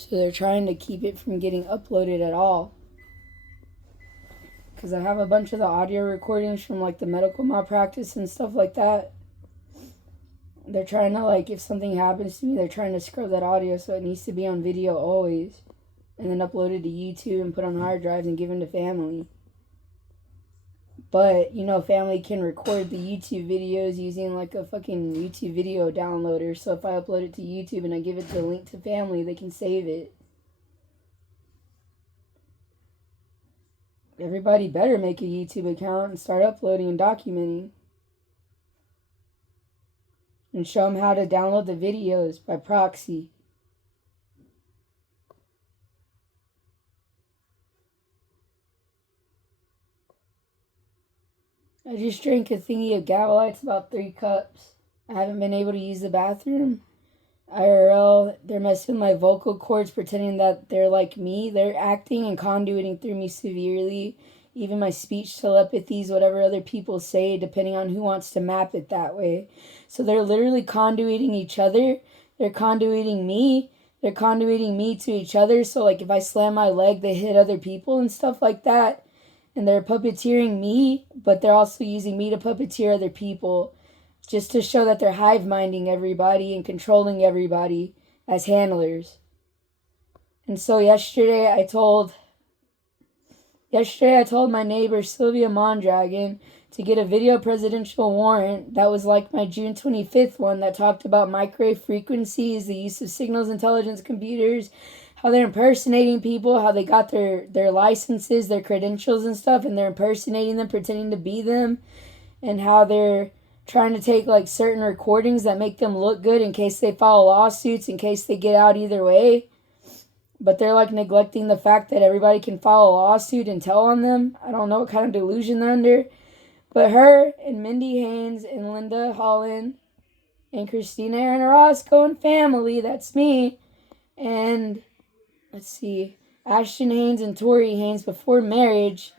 So they're trying to keep it from getting uploaded at all. Because I have a bunch of the audio recordings from like the medical malpractice and stuff like that. They're trying to, like, if something happens to me, they're trying to scrub that audio so it needs to be on video always. And then upload it to YouTube and put on hard drives and give them to family. But, you know, family can record the YouTube videos using like a fucking YouTube video downloader. So if I upload it to YouTube and I give it the link to family, they can save it. Everybody better make a YouTube account and start uploading and documenting. And show them how to download the videos by proxy. I just drank a thingy of Gavelites, about 3 cups. I haven't been able to use the bathroom. IRL, they're messing with my vocal cords, pretending that they're like me. They're acting and conduiting through me severely. Even my speech telepathies, whatever other people say, depending on who wants to map it that way. So they're literally conduiting each other. They're conduiting me. They're conduiting me to each other. So like if I slam my leg, they hit other people and stuff like that. And they're puppeteering me, but they're also using me to puppeteer other people. Just to show that they're hive-minding everybody and controlling everybody as handlers. And so yesterday I told my neighbor Sylvia Mondragon to get a video presidential warrant that was like my June 25th one that talked about microwave frequencies, the use of signals intelligence computers, how they're impersonating people, how they got their licenses, their credentials and stuff, and they're impersonating them, pretending to be them, and how they're trying to take like certain recordings that make them look good in case they file lawsuits, in case they get out either way. But they're like neglecting the fact that everybody can file a lawsuit and tell on them. I don't know what kind of delusion they're under. But her and Mindy Haynes and Linda Holland and Christina and Orozco and family, that's me. And let's see, Ashton Haynes and Tori Haynes before marriage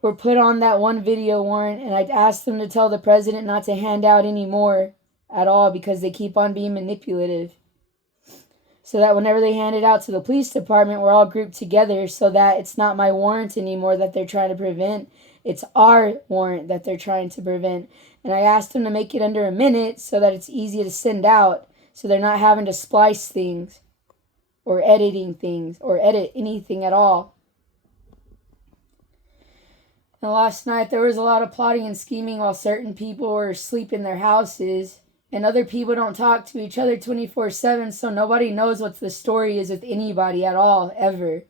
were put on that one video warrant, and I'd asked them to tell the president not to hand out any more at all because they keep on being manipulative. So that whenever they hand it out to the police department, we're all grouped together so that it's not my warrant anymore that they're trying to prevent. It's our warrant that they're trying to prevent. And I asked them to make it under a minute so that it's easy to send out, so they're not having to splice things or editing things or edit anything at all. And last night there was a lot of plotting and scheming while certain people were asleep in their houses. And other people don't talk to each other 24/7, so nobody knows what the story is with anybody at all, ever.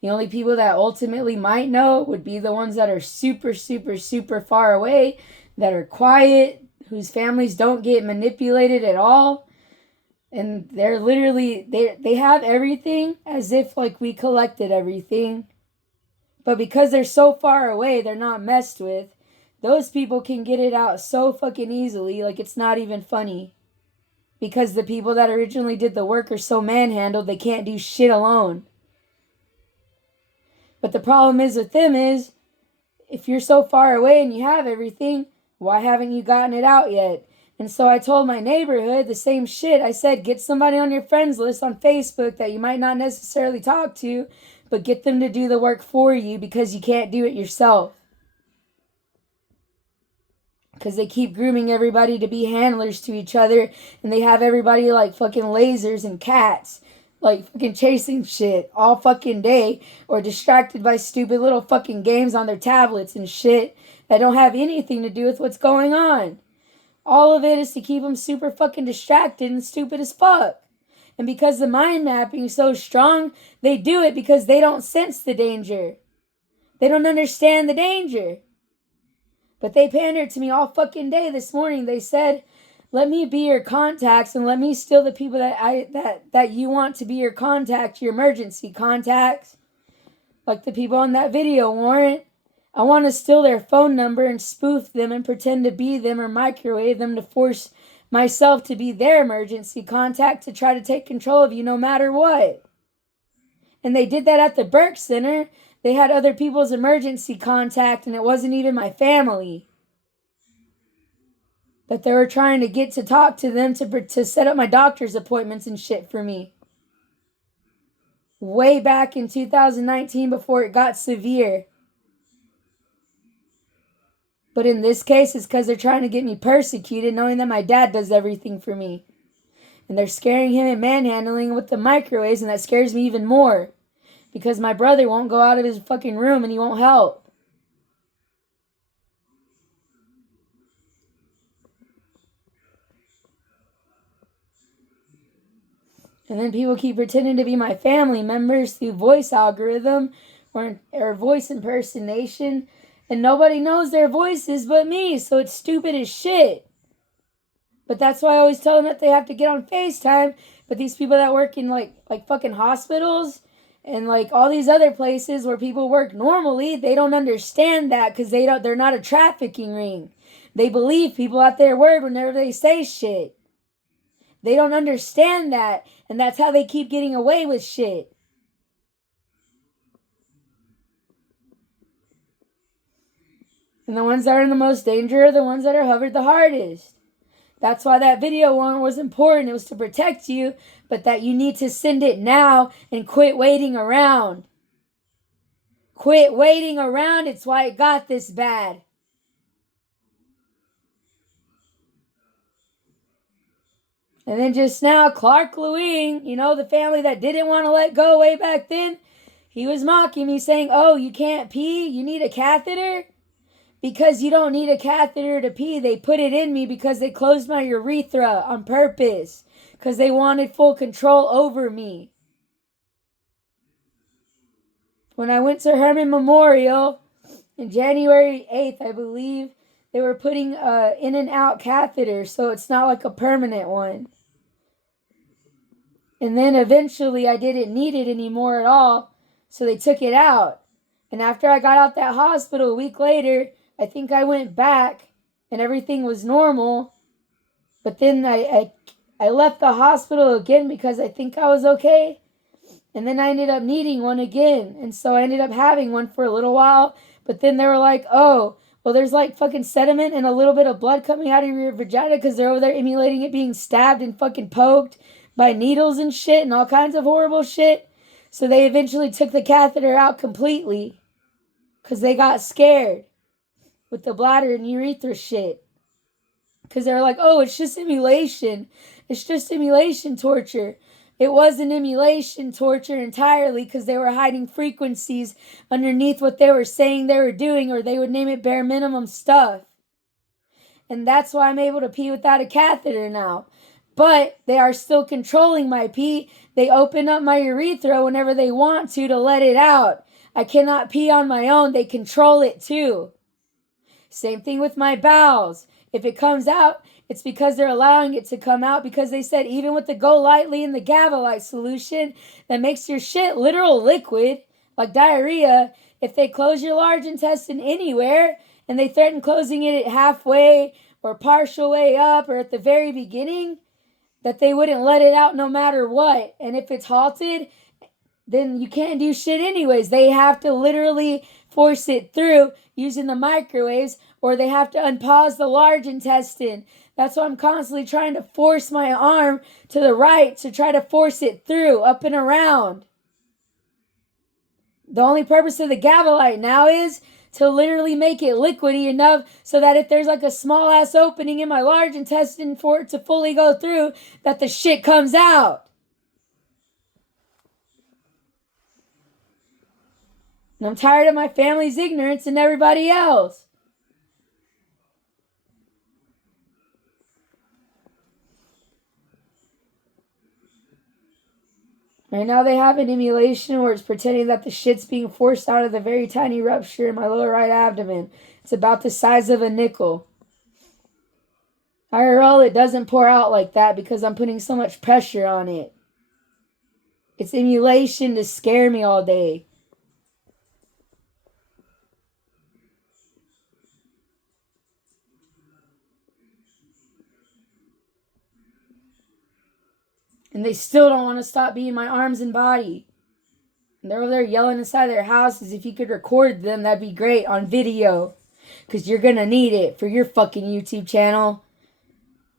The only people that ultimately might know would be the ones that are super, super, super far away, that are quiet, whose families don't get manipulated at all. And they're literally, they have everything as if like we collected everything. But because they're so far away, they're not messed with. Those people can get it out so fucking easily, like it's not even funny. Because the people that originally did the work are so manhandled, they can't do shit alone. But the problem is with them is, if you're so far away and you have everything, why haven't you gotten it out yet? And so I told my neighborhood the same shit. I said, get somebody on your friends list on Facebook that you might not necessarily talk to, but get them to do the work for you because you can't do it yourself. Because they keep grooming everybody to be handlers to each other, and they have everybody like fucking lasers and cats, like fucking chasing shit all fucking day, or distracted by stupid little fucking games on their tablets and shit that don't have anything to do with what's going on. All of it is to keep them super fucking distracted and stupid as fuck. And because the mind mapping is so strong, they do it because they don't sense the danger. They don't understand the danger. But they pandered to me all fucking day this morning. They said, let me be your contacts and let me steal the people that you want to be your contact, your emergency contacts. Like the people on that video warrant. I want to steal their phone number and spoof them and pretend to be them or microwave them to force myself to be their emergency contact to try to take control of you no matter what. And they did that at the Burke Center. They had other people's emergency contact, and it wasn't even my family. But they were trying to get to talk to them to set up my doctor's appointments and shit for me. way back in 2019 before it got severe. But in this case, it's because they're trying to get me persecuted, knowing that my dad does everything for me. And they're scaring him and manhandling with the microwaves, and that scares me even more. Because my brother won't go out of his fucking room and he won't help. And then people keep pretending to be my family members through voice algorithm or voice impersonation. And nobody knows their voices but me, so it's stupid as shit. But that's why I always tell them that they have to get on FaceTime. But these people that work in like fucking hospitals and like all these other places where people work normally, they don't understand that because they're not a trafficking ring. They believe people at their word whenever they say shit. They don't understand that, and that's how they keep getting away with shit. And the ones that are in the most danger are the ones that are hovered the hardest. That's why that video warrant was important. It was to protect you, but that you need to send it now and quit waiting around. Quit waiting around. It's why it got this bad. And then just now, Clark Lewing, the family that didn't want to let go way back then, he was mocking me saying, oh, you can't pee? You need a catheter? Because you don't need a catheter to pee. They put it in me because they closed my urethra on purpose. Because they wanted full control over me. When I went to Herman Memorial on January 8th, I believe, they were putting in and out catheter, so it's not like a permanent one. And then eventually I didn't need it anymore at all, so they took it out. And after I got out that hospital a week later, I think I went back and everything was normal. But then I left the hospital again because I think I was okay. And then I ended up needing one again. And so I ended up having one for a little while. But then they were like, oh, well, there's like fucking sediment and a little bit of blood coming out of your vagina because they're over there emulating it being stabbed and fucking poked by needles and shit and all kinds of horrible shit. So they eventually took the catheter out completely because they got scared with the bladder and urethra shit. Because they're like, oh, it's just emulation. It's just emulation torture. It wasn't emulation torture entirely because they were hiding frequencies underneath what they were saying they were doing, or they would name it bare minimum stuff. And that's why I'm able to pee without a catheter now. But they are still controlling my pee. They open up my urethra whenever they want to let it out. I cannot pee on my own. They control it too. Same thing with my bowels. If it comes out, it's because they're allowing it to come out, because they said even with the Go Lightly and the Gavolite solution that makes your shit literal liquid, like diarrhea, if they close your large intestine anywhere and they threaten closing it at halfway or partial way up or at the very beginning, that they wouldn't let it out no matter what. And if it's halted, then you can't do shit anyways. They have to literally force it through using the microwaves, or they have to unpause the large intestine. That's why I'm constantly trying to force my arm to the right to try to force it through, up and around. The only purpose of the Gavolite now is to literally make it liquidy enough so that if there's like a small ass opening in my large intestine for it to fully go through, that the shit comes out. And I'm tired of my family's ignorance and everybody else. Right now they have an emulation where it's pretending that the shit's being forced out of the very tiny rupture in my lower right abdomen. It's about the size of a nickel. IRL, it doesn't pour out like that because I'm putting so much pressure on it. It's emulation to scare me all day. And they still don't want to stop being my arms and body. And they're over there yelling inside their houses. If you could record them, that'd be great on video. Because you're going to need it for your fucking YouTube channel.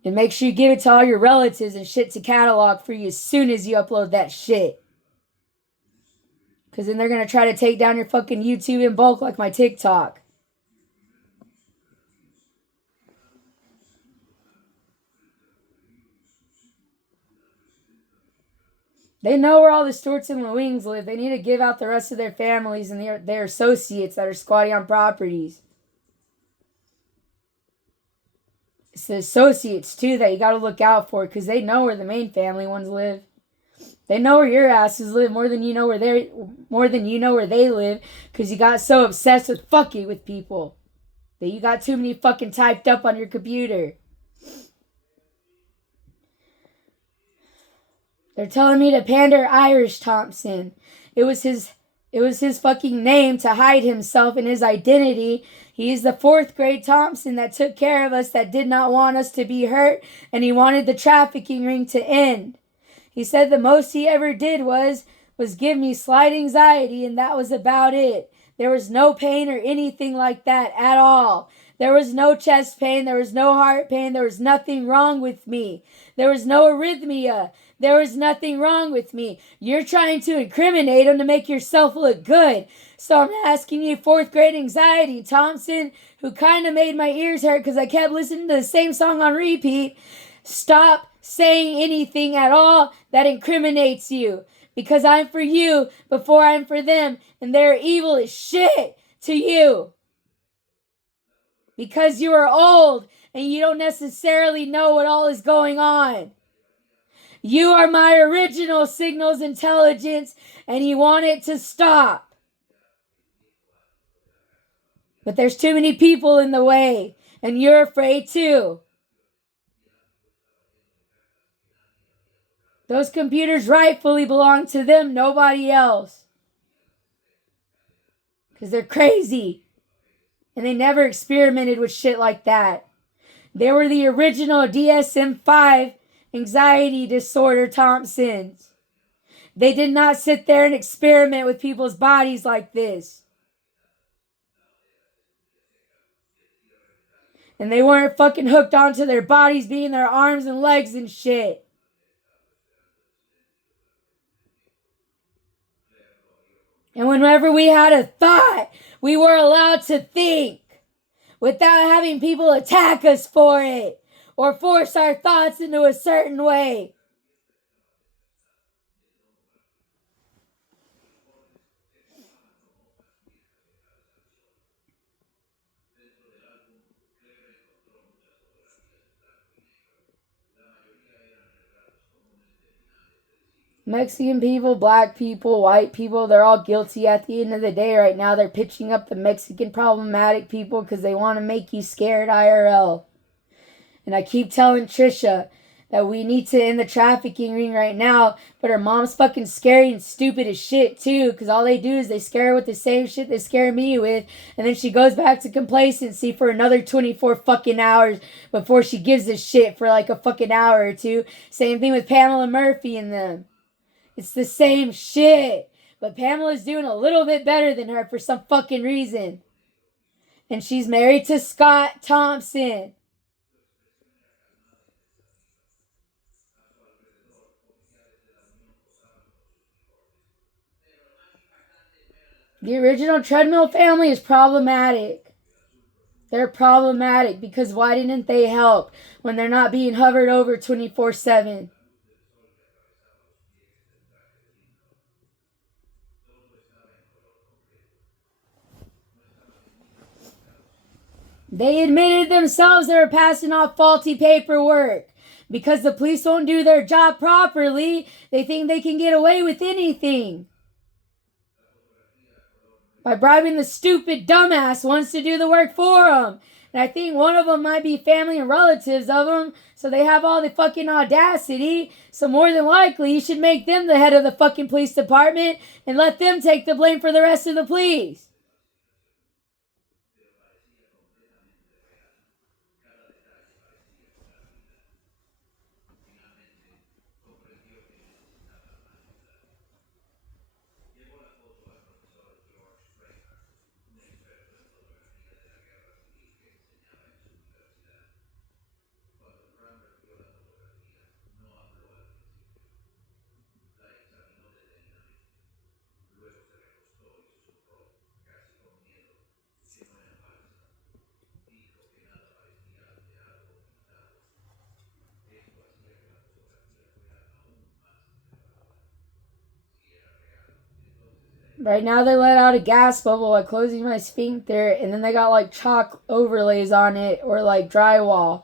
And make sure you give it to all your relatives and shit to catalog for you as soon as you upload that shit. Because then they're going to try to take down your fucking YouTube in bulk like my TikTok. They know where all the Stewarts and Lewings live. They need to give out the rest of their families and their associates that are squatting on properties. It's the associates, too, that you got to look out for because they know where the main family ones live. They know where your asses live more than you know where they live because you got so obsessed with fucking with people that you got too many fucking typed up on your computer. They're telling me to pander Irish Thompson. It was his fucking name to hide himself and his identity. He's the 4th grade Thompson that took care of us, that did not want us to be hurt, and he wanted the trafficking ring to end. He said the most he ever did was give me slight anxiety, and that was about it. There was no pain or anything like that at all. There was no chest pain. There was no heart pain. There was nothing wrong with me. There was no arrhythmia. There was nothing wrong with me. You're trying to incriminate him to make yourself look good. So I'm asking you, 4th grade anxiety Thompson, who kind of made my ears hurt because I kept listening to the same song on repeat. Stop saying anything at all that incriminates you. Because I'm for you before I'm for them. And they're evil as shit to you. Because you are old and you don't necessarily know what all is going on. You are my original signals intelligence and you want it to stop. But there's too many people in the way and you're afraid too. Those computers rightfully belong to them, nobody else. Because they're crazy. And they never experimented with shit like that. They were the original DSM-5 anxiety disorder Thompsons. They did not sit there and experiment with people's bodies like this. And they weren't fucking hooked onto their bodies being their arms and legs and shit. And whenever we had a thought, we were allowed to think without having people attack us for it or force our thoughts into a certain way. Mexican people, black people, white people, they're all guilty at the end of the day right now. They're pitching up the Mexican problematic people because they want to make you scared IRL. And I keep telling Trisha that we need to end the trafficking ring right now, but her mom's fucking scary and stupid as shit too, because all they do is they scare her with the same shit they scare me with, and then she goes back to complacency for another 24 fucking hours before she gives a shit for like a fucking hour or two. Same thing with Pamela Murphy and them. It's the same shit. But Pamela's doing a little bit better than her for some fucking reason. And she's married to Scott Thompson. The original treadmill family is problematic. They're problematic because why didn't they help when they're not being hovered over 24/7? They admitted themselves they were passing off faulty paperwork. Because the police won't do their job properly, they think they can get away with anything. By bribing the stupid dumbass ones to do the work for them. And I think one of them might be family and relatives of them, so they have all the fucking audacity. So more than likely, you should make them the head of the fucking police department and let them take the blame for the rest of the police. Right now they let out a gas bubble by closing my sphincter, and then they got like chalk overlays on it, or like drywall.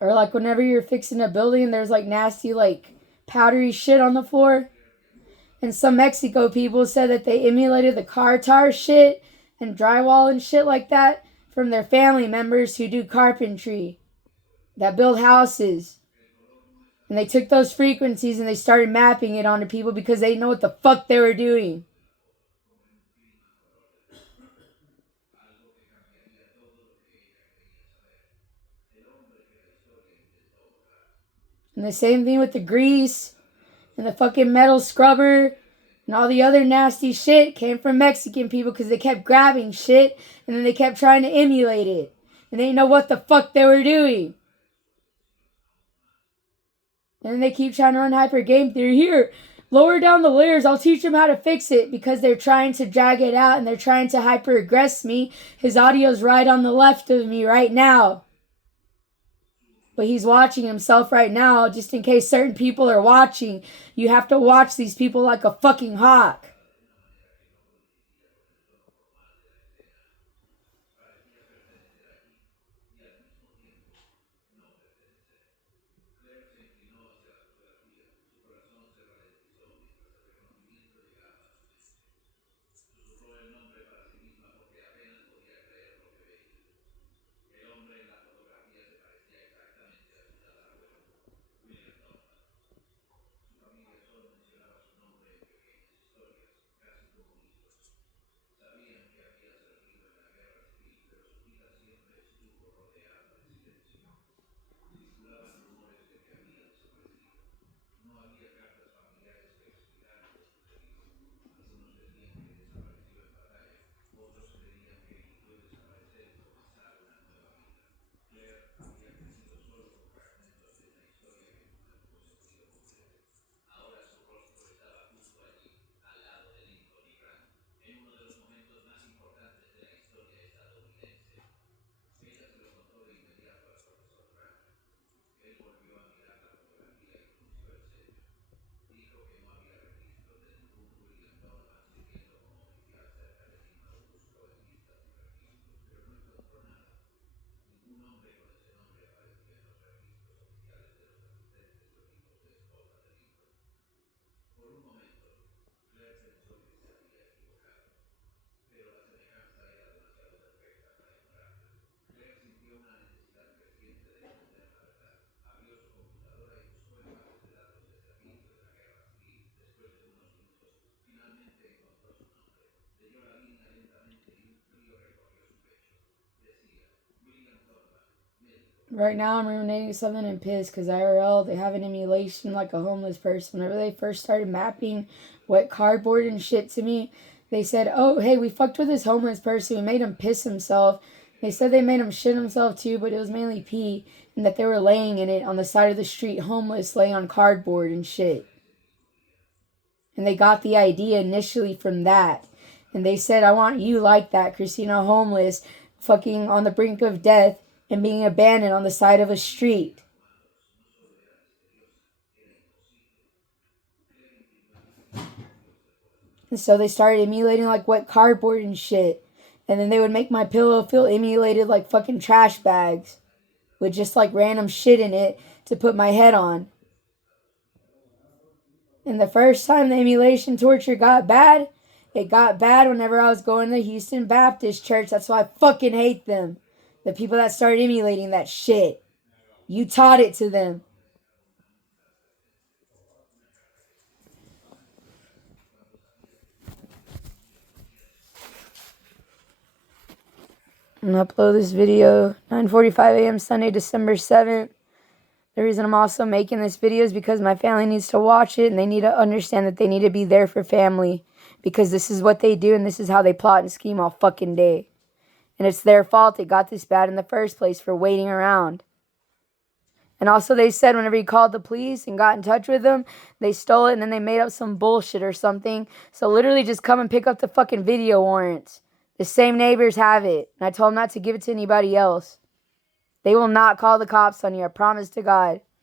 Or like whenever you're fixing a building, there's like nasty like powdery shit on the floor. And some Mexico people said that they emulated the car tar shit and drywall and shit like that from their family members who do carpentry, that build houses. And they took those frequencies and they started mapping it onto people because they didn't know what the fuck they were doing. And the same thing with the grease and the fucking metal scrubber and all the other nasty shit came from Mexican people because they kept grabbing shit and then they kept trying to emulate it. And they didn't know what the fuck they were doing. And then they keep trying to run hyper game theory. Here, lower down the layers. I'll teach them how to fix it because they're trying to drag it out and they're trying to hyper aggress me. His audio's right on the left of me right now. But he's watching himself right now just in case certain people are watching. You have to watch these people like a fucking hawk. Right now I'm ruminating something and pissed because IRL, they have an emulation like a homeless person. Whenever they first started mapping wet cardboard and shit to me, they said, oh, hey, we fucked with this homeless person. We made him piss himself. They said they made him shit himself too, but it was mainly pee. And that they were laying in it on the side of the street, homeless, laying on cardboard and shit. And they got the idea initially from that. And they said, I want you like that, Christina, homeless, fucking on the brink of death, and being abandoned on the side of a street. And so they started emulating like wet cardboard and shit. And then they would make my pillow feel emulated like fucking trash bags with just like random shit in it to put my head on. And the first time the emulation torture got bad, it got bad whenever I was going to Houston Baptist Church. That's why I fucking hate them. The people that started emulating that shit. You taught it to them. I'm going to upload this video 9:45 a.m. Sunday, December 7th. The reason I'm also making this video is because my family needs to watch it and they need to understand that they need to be there for family. Because this is what they do and this is how they plot and scheme all fucking day. And it's their fault it got this bad in the first place for waiting around. And also they said whenever he called the police and got in touch with them, they stole it and then they made up some bullshit or something. So literally just come and pick up the fucking video warrants. The same neighbors have it. And I told them not to give it to anybody else. They will not call the cops on you, I promise to God.